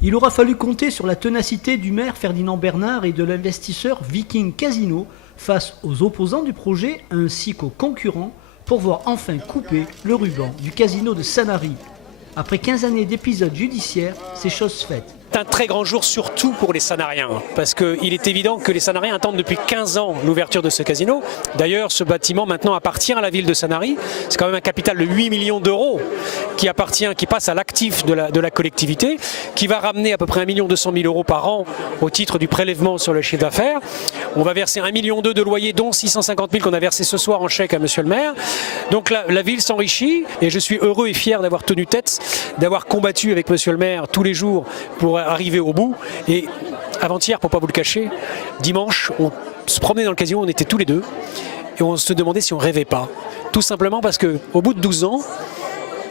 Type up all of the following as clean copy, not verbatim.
Il aura fallu compter sur la ténacité du maire Ferdinand Bernard et de l'investisseur Viking Casino face aux opposants du projet ainsi qu'aux concurrents pour voir enfin couper le ruban du casino de Sanary. Après 15 années d'épisodes judiciaires, c'est chose faite. C'est un très grand jour surtout pour les Sanariens, parce qu'il est évident que les Sanariens attendent depuis 15 ans l'ouverture de ce casino. D'ailleurs, ce bâtiment maintenant appartient à la ville de Sanary. C'est quand même un capital de 8 millions d'euros qui passe à l'actif de la collectivité, qui va ramener à peu près 1 200 000 euros par an au titre du prélèvement sur le chiffre d'affaires. On va verser 1,2 million de loyer, dont 650 000 qu'on a versé ce soir en chèque à monsieur le maire. Donc la ville s'enrichit et je suis heureux et fier d'avoir tenu tête, d'avoir combattu avec monsieur le maire tous les jours pour arriver au bout. Et avant-hier, pour ne pas vous le cacher, dimanche, on se promenait dans le casino, on était tous les deux et on se demandait si on rêvait pas. Tout simplement parce qu'au bout de 12 ans,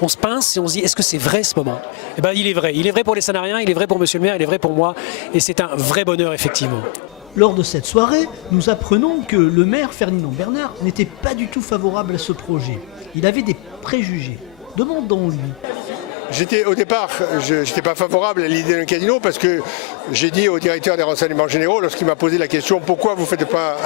on se pince et on se dit est-ce que c'est vrai ce moment? Eh bien il est vrai pour les Sanariens, il est vrai pour monsieur le maire, il est vrai pour moi et c'est un vrai bonheur effectivement. Lors de cette soirée, nous apprenons que le maire Ferdinand Bernard n'était pas du tout favorable à ce projet. Il avait des préjugés. Demandons-lui. Au départ, je n'étais pas favorable à l'idée d'un casino parce que j'ai dit au directeur des renseignements généraux, lorsqu'il m'a posé la question pourquoi vous ne faites pas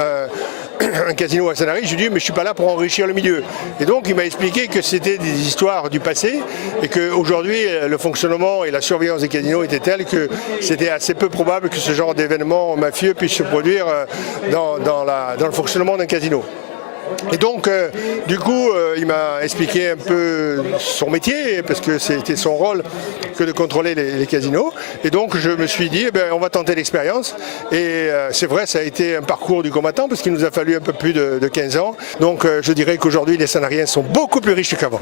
un casino à Sanary, je lui ai dit mais je ne suis pas là pour enrichir le milieu. Et donc il m'a expliqué que c'était des histoires du passé et qu'aujourd'hui le fonctionnement et la surveillance des casinos étaient tels que c'était assez peu probable que ce genre d'événement mafieux puisse se produire dans le fonctionnement d'un casino. Et donc, du coup, il m'a expliqué un peu son métier, parce que c'était son rôle que de contrôler les casinos. Et donc, je me suis dit, on va tenter l'expérience. Et c'est vrai, ça a été un parcours du combattant, parce qu'il nous a fallu un peu plus de 15 ans. Donc, je dirais qu'aujourd'hui, les Sanariens sont beaucoup plus riches qu'avant.